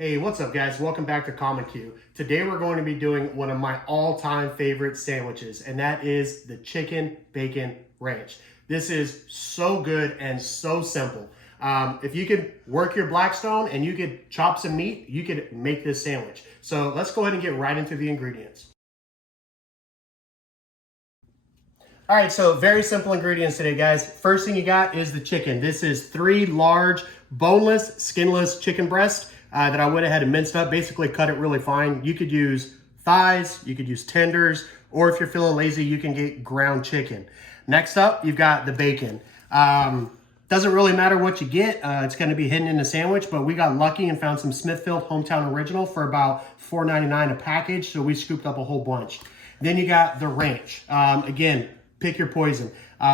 Hey, what's up guys? Welcome back to Common Q. Today we're going to be doing one of my all-time favorite sandwiches, and that is the chicken bacon ranch. This is so good and so simple. If you could work your Blackstone and you could chop some meat, you could make this sandwich. So let's go ahead and get right into the ingredients. All right, so very simple ingredients today, guys. First thing you got is the chicken. This is 3 large, boneless, skinless chicken breasts that I went ahead and minced up, basically cut it really fine. You could use thighs, you could use tenders, or if you're feeling lazy, you can get ground chicken. Next up, you've got the bacon. Doesn't really matter what you get. It's gonna be hidden in the sandwich, but we got lucky and found some Smithfield Hometown Original for about $4.99 a package, so we scooped up a whole bunch. Then you got the ranch. Again, pick your poison.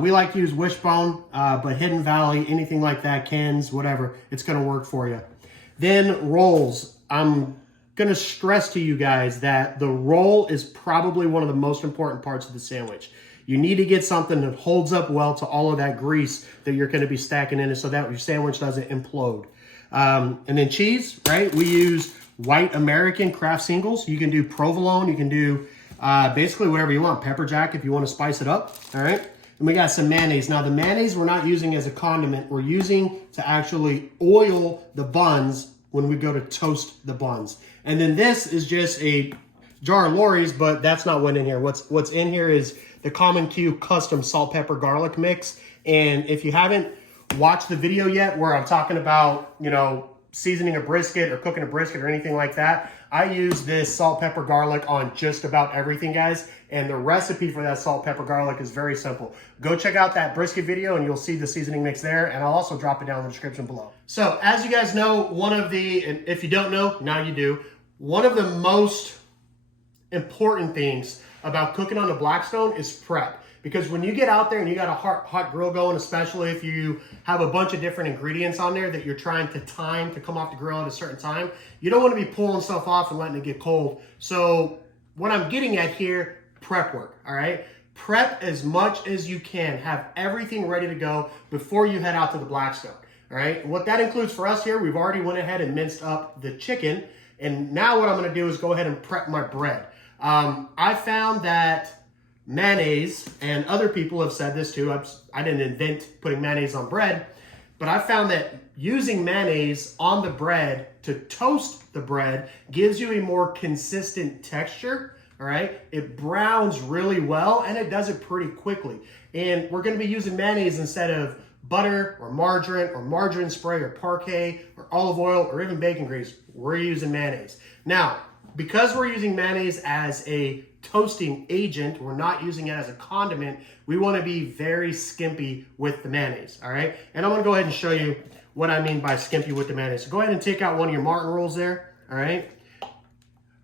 We like to use Wishbone, but Hidden Valley, anything like that, Ken's, whatever, it's gonna work for you. Then rolls. I'm gonna stress to you guys that the roll is probably one of the most important parts of the sandwich. You need to get something that holds up well to all of that grease that you're gonna be stacking in it so that your sandwich doesn't implode. And then cheese, right? We use white American Kraft singles. You can do provolone, you can do basically whatever you want. Pepper jack if you want to spice it up, all right? And we got some mayonnaise. Now the mayonnaise we're not using as a condiment. We're using to actually oil the buns when we go to toast the buns. And then this is just a jar of Lori's, but that's not what's in here. What's in here is the Common Q custom salt, pepper, garlic mix. And if you haven't watched the video yet where I'm talking about, you know, seasoning a brisket or cooking a brisket or anything like that, I use this salt, pepper, garlic on just about everything, guys. And the recipe for that salt, pepper, garlic is very simple. Go check out that brisket video and you'll see the seasoning mix there. And I'll also drop it down in the description below. So as you guys know, and if you don't know, now you do, one of the most important things about cooking on the Blackstone is prep. Because when you get out there and you got a hot grill going, especially if you have a bunch of different ingredients on there that you're trying to time to come off the grill at a certain time, you don't want to be pulling stuff off and letting it get cold. So what I'm getting at here, prep work, all right? Prep as much as you can. Have everything ready to go before you head out to the Blackstone, all right? And what that includes for us here, we've already went ahead and minced up the chicken. And now what I'm going to do is go ahead and prep my bread. I found that mayonnaise, and other people have said this too, I didn't invent putting mayonnaise on bread, but I found that using mayonnaise on the bread to toast the bread gives you a more consistent texture, all right? It browns really well and it does it pretty quickly. And we're gonna be using mayonnaise instead of butter or margarine spray or parquet or olive oil or even bacon grease. We're using mayonnaise. Now, because we're using mayonnaise as a toasting agent, we're not using it as a condiment, we want to be very skimpy with the mayonnaise, all right? And I'm going to go ahead and show you what I mean by skimpy with the mayonnaise. So go ahead and take out one of your Martin rolls there, all right?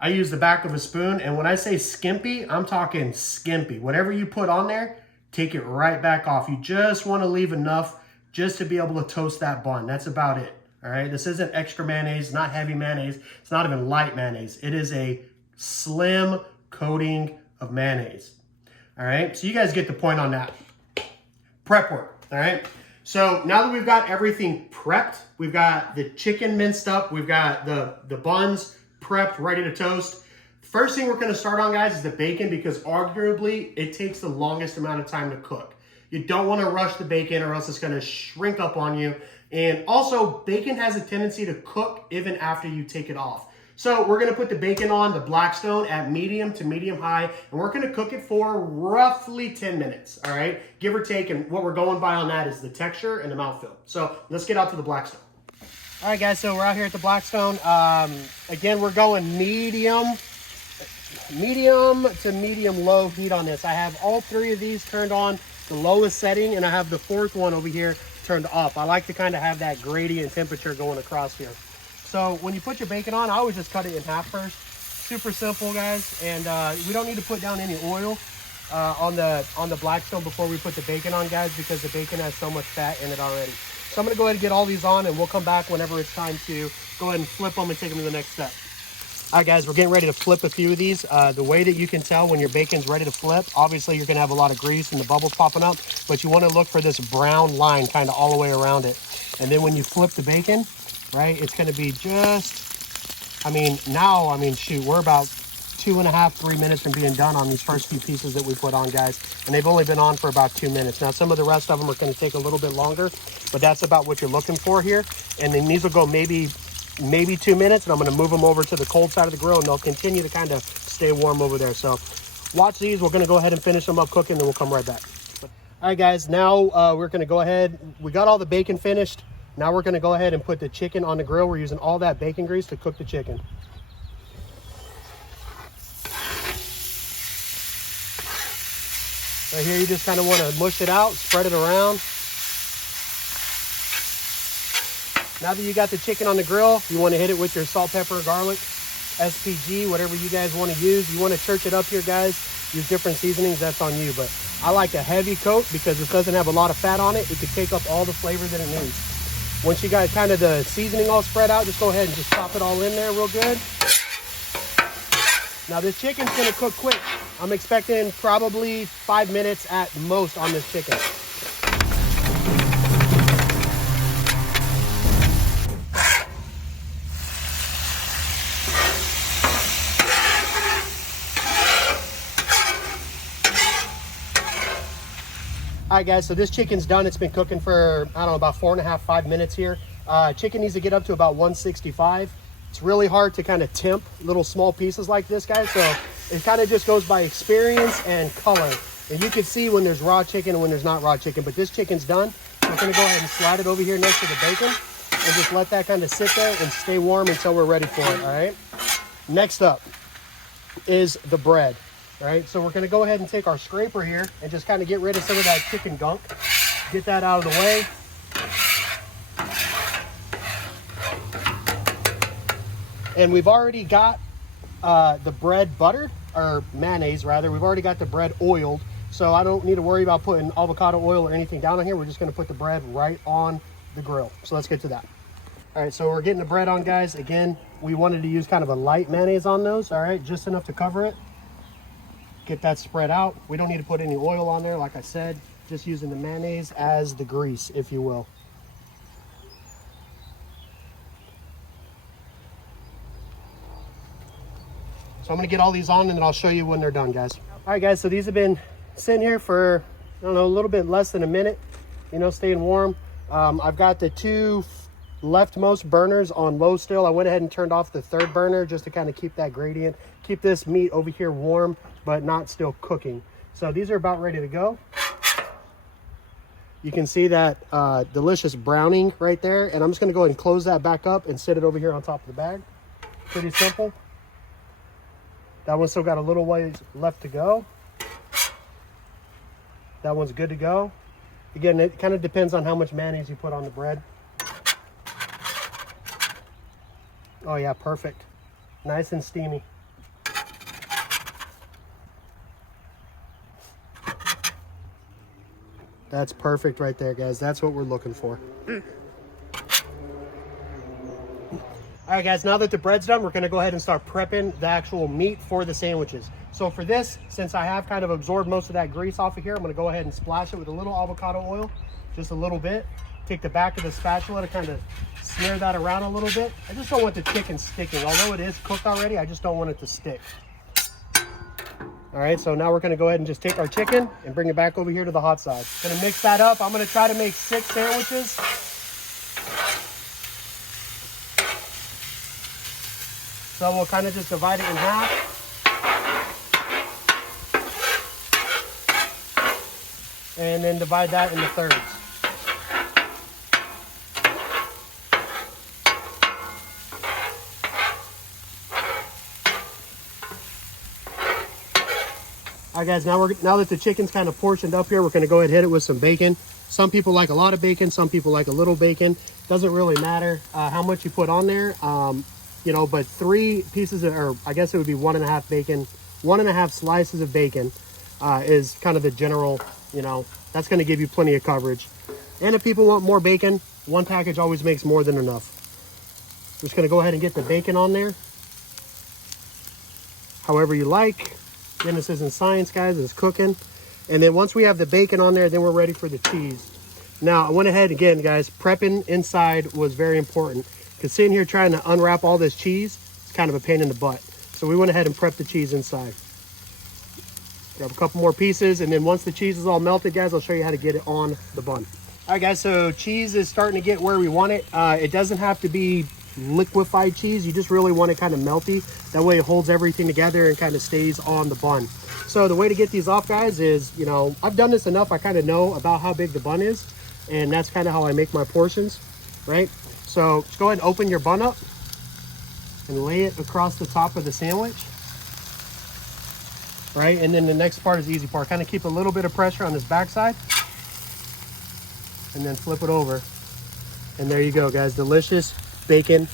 I use the back of a spoon, and when I say skimpy, I'm talking skimpy. Whatever you put on there, take it right back off. You just want to leave enough just to be able to toast that bun. That's about it, all right? This isn't extra mayonnaise, not heavy mayonnaise. It's not even light mayonnaise. It is a slim coating of mayonnaise. All right, so you guys get the point on that. Prep work, all right? So now that we've got everything prepped, we've got the chicken minced up, we've got the buns prepped, ready to toast. First thing we're gonna start on, guys, is the bacon, because arguably it takes the longest amount of time to cook. You don't wanna rush the bacon or else it's gonna shrink up on you. And also, bacon has a tendency to cook even after you take it off. So we're gonna put the bacon on the Blackstone at medium to medium high, and we're gonna cook it for roughly 10 minutes, all right? Give or take, and what we're going by on that is the texture and the mouthfeel. So let's get out to the Blackstone. All right, guys, so we're out here at the Blackstone. Again, we're going medium to medium low heat on this. I have all 3 of these turned on the lowest setting, and I have the 4th one over here turned up. I like to kind of have that gradient temperature going across here. So when you put your bacon on, I always just cut it in half first. Super simple, guys. And we don't need to put down any oil on the Blackstone before we put the bacon on, guys, because the bacon has so much fat in it already. So I'm gonna go ahead and get all these on, and we'll come back whenever it's time to go ahead and flip them and take them to the next step. All right, guys, we're getting ready to flip a few of these. The way that you can tell when your bacon's ready to flip, obviously you're gonna have a lot of grease and the bubbles popping up, but you wanna look for this brown line kind of all the way around it. And then when you flip the bacon, right, it's gonna be just I mean, now, I mean, shoot, we're about 2.5, 3 minutes from being done on these first few pieces that we put on, guys. And they've only been on for about 2 minutes. Now, some of the rest of them are going to take a little bit longer, but that's about what you're looking for here. And then these will go maybe 2 minutes, and I'm going to move them over to the cold side of the grill, and they'll continue to kind of stay warm over there. So watch these. We're going to go ahead and finish them up cooking, and then we'll come right back. All right, guys, now we're going to go ahead. We got all the bacon finished. Now we're going to go ahead and put the chicken on the grill. We're using all that bacon grease to cook the chicken. Right here, you just kind of want to mush it out, spread it around. Now that you got the chicken on the grill, you want to hit it with your salt, pepper, garlic, SPG, whatever you guys want to use. You want to church it up here, guys. Use different seasonings, that's on you. But I like a heavy coat because this doesn't have a lot of fat on it. It can take up all the flavor that it needs. Once you got kind of the seasoning all spread out, just go ahead and just pop it all in there real good. Now this chicken's gonna cook quick. I'm expecting probably 5 minutes at most on this chicken. All right, guys, so this chicken's done. It's been cooking for, I don't know, about 4.5, 5 minutes here. Chicken needs to get up to about 165. It's really hard to kind of temp little small pieces like this, guys. So it kind of just goes by experience and color. And you can see when there's raw chicken and when there's not raw chicken. But this chicken's done. So we're gonna go ahead and slide it over here next to the bacon and just let that kind of sit there and stay warm until we're ready for it, all right? Next up is the bread. All right, so we're gonna go ahead and take our scraper here and just kind of get rid of some of that chicken gunk. Get that out of the way. And we've already got the bread buttered, or mayonnaise rather. We've already got the bread oiled, so I don't need to worry about putting avocado oil or anything down on here. We're just gonna put the bread right on the grill. So let's get to that. All right, so we're getting the bread on, guys. Again, we wanted to use kind of a light mayonnaise on those, all right, just enough to cover it. Get that spread out. We don't need to put any oil on there, like I said, just using the mayonnaise as the grease, if you will. So I'm gonna get all these on and then I'll show you when they're done, guys. All right, guys, so these have been sitting here for, I don't know, a little bit less than a minute, you know, staying warm. I've got the 2 leftmost burners on low still. I went ahead and turned off the 3rd burner just to kind of keep that gradient, keep this meat over here warm, but not still cooking. So these are about ready to go. You can see that delicious browning right there. And I'm just gonna go ahead and close that back up and sit it over here on top of the bag. Pretty simple. That one's still got a little ways left to go. That one's good to go. Again, it kind of depends on how much mayonnaise you put on the bread. Oh yeah, perfect. Nice and steamy. That's perfect right there, guys. That's what we're looking for. All right, guys, now that the bread's done, we're gonna go ahead and start prepping the actual meat for the sandwiches. So for this, since I have kind of absorbed most of that grease off of here, I'm gonna go ahead and splash it with a little avocado oil, just a little bit. Take the back of the spatula to kind of smear that around a little bit. I just don't want the chicken sticking. Although it is cooked already, I just don't want it to stick. All right, so now we're gonna go ahead and just take our chicken and bring it back over here to the hot side. Gonna mix that up. I'm gonna try to make 6 sandwiches. So we'll kind of just divide it in half. And then divide that into thirds. All right, guys, now that the chicken's kind of portioned up here, we're gonna go ahead and hit it with some bacon. Some people like a lot of bacon, some people like a little bacon. Doesn't really matter how much you put on there. You know, but 3 pieces of, or I guess it would be 1.5 bacon, 1.5 slices of bacon is kind of the general, you know, that's gonna give you plenty of coverage. And if people want more bacon, 1 package always makes more than enough. Just gonna go ahead and get the bacon on there. However you like. Again, this isn't science, guys, it's cooking. And then once we have the bacon on there, then we're ready for the cheese. Now, I went ahead again, guys, prepping inside was very important. Because sitting here trying to unwrap all this cheese, it's kind of a pain in the butt. So we went ahead and prepped the cheese inside. Grab a couple more pieces, and then once the cheese is all melted, guys, I'll show you how to get it on the bun. All right, guys, so cheese is starting to get where we want it. It doesn't have to be liquefied cheese. You just really want it kind of melty. That way it holds everything together and kind of stays on the bun. So the way to get these off, guys, is, you know, I've done this enough. I kind of know about how big the bun is, and that's kind of how I make my portions, right? So just go ahead and open your bun up and lay it across the top of the sandwich, right? And then the next part is the easy part. Kind of keep a little bit of pressure on this backside, and then flip it over. And there you go, guys. Delicious bacon,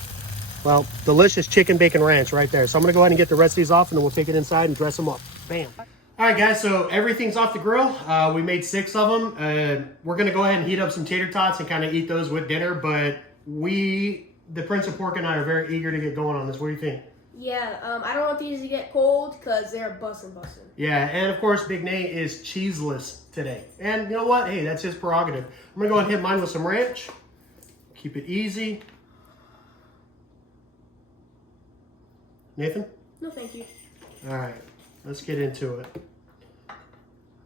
well, delicious chicken bacon ranch right there. So I'm gonna go ahead and get the rest of these off, and then we'll take it inside and dress them up. Bam. All right, guys, so everything's off the grill. We made 6 of them. We're gonna go ahead and heat up some tater tots and kind of eat those with dinner, but the Prince of Pork and I are very eager to get going on this. What do you think? Yeah, I don't want these to get cold because they're bussin'. Yeah, and of course, Big Nate is cheeseless today. And you know what? Hey, that's his prerogative. I'm gonna go ahead and hit mine with some ranch. Keep it easy. Nathan? No, thank you. All right, let's get into it.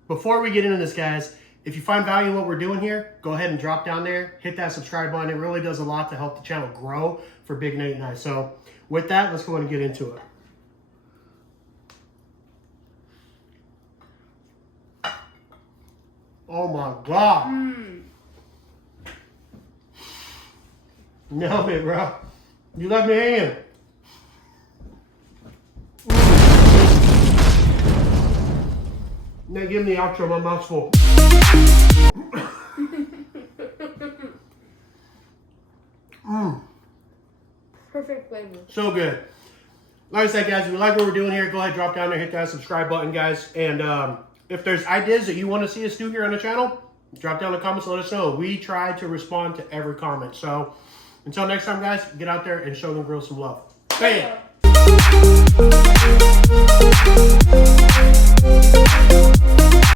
Before we get into this, guys, if you find value in what we're doing here, go ahead and drop down there, hit that subscribe button. It really does a lot to help the channel grow for Big Nate and I. So with that, let's go ahead and get into it. Oh my God. Nailed it, bro. You left me hanging. Now give me the outro, my mouth's full. Perfect flavor. So good. Like I said, guys, if you like what we're doing here, go ahead, drop down there, hit that subscribe button, guys. And if there's ideas that you want to see us do here on the channel, drop down in the comments and let us know. We try to respond to every comment. So until next time, guys, get out there and show them Grill some love. Bam!